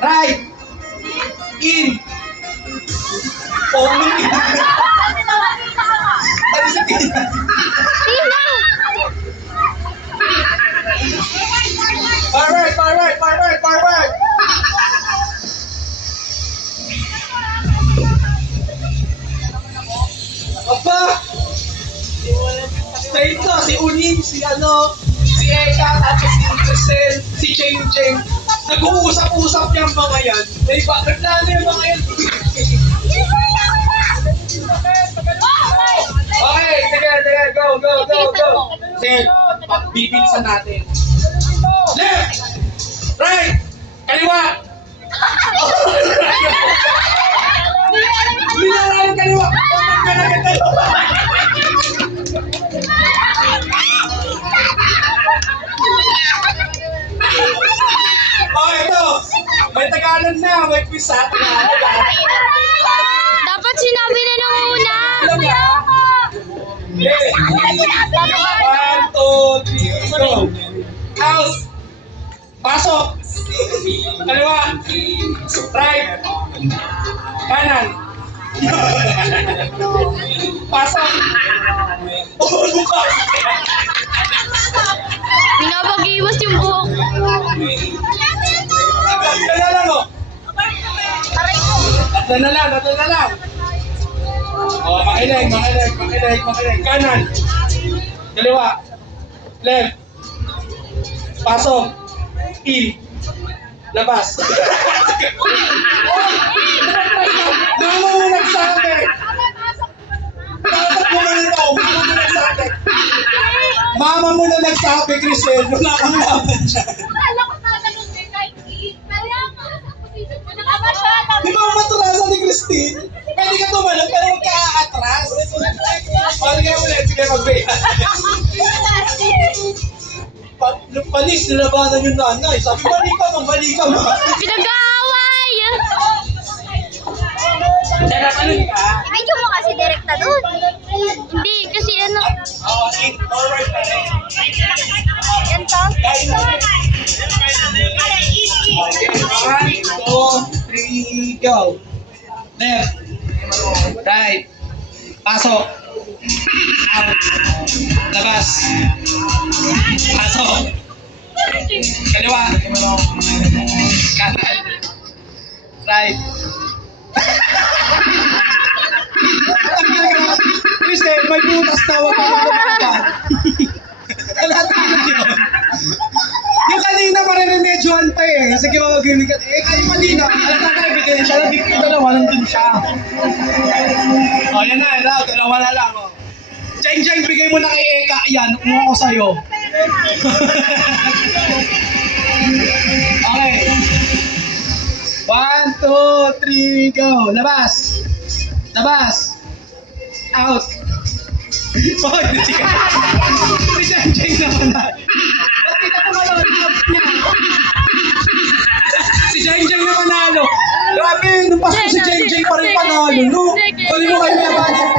Right. In. Only in. Ano si Tina? Forward, forward, forward, forward. Aba! Straight na, si Unin, si Eka, at si Crisel, si Cheng Cheng. Nag-uusap-usap yung mga yan. May ba, nagplano yung mga yan. Okay, sige, go. Sige, bibilisan natin. Left! Right! Kaliwa! Binarayan kaliwa! Binarayan kaliwa! Oh, ito! May Tagalog na, may quiz sa atin. Dapat sinabi na nung una. Alam na? Okay. 1, 2, 3, go! Out! Pasok! Kaliwa! Right! Kanan! Pasok! Oh, bukas! Pinapag-iwas yung buhok. Tatlo na lang, oh! Tatlo na lang! Oh, makinig. Kanan! Kaliwa! Left! Pasok! In! Labas! Mama mo nagsabi! Dapat mo na ito! Mama mo na nagsabi, Crisel! Wala kang laban dyan! Di ba ang matulasan ni Christine? Pwede ka tumalong pero huwag ka aatras. Pwede ka ulit. Sige, magbaya. Panis, nilabanan yung nanay. Sabi, mali ka ma. Pinag-aaway! Nakakalun ka. I-video mo kasi direkta doon. Hindi, kasi ano. Oo, forward pa rin. Yan to. 1, 2, 3, go. Left. Right. Pasok. Out. Labas. Pasok. Kaliwa. Kanan. Right. Christine, may butas na wag ako lumabas. Yung kanina mariremedyohan pa eh. Kasi kaya mag-gimmick ka. Eh, kayo malina. Alam na kayo, bigyan siya. Nandito yung dalawa, nandun siya. O, yan na. Dalawa na lang. O. Jeng, bigay mo na kay Eka. Yan, kumuha ko sa'yo. Okay. 1, 2, 3, go. Labas. Out. Oh, hindi ka. Si Jeng naman na. Ba't di ka tumalon? Si Jeng na manalo. Grabe, nung pasko si Jeng pa rin panalo, no? Pwede mo kayo naman.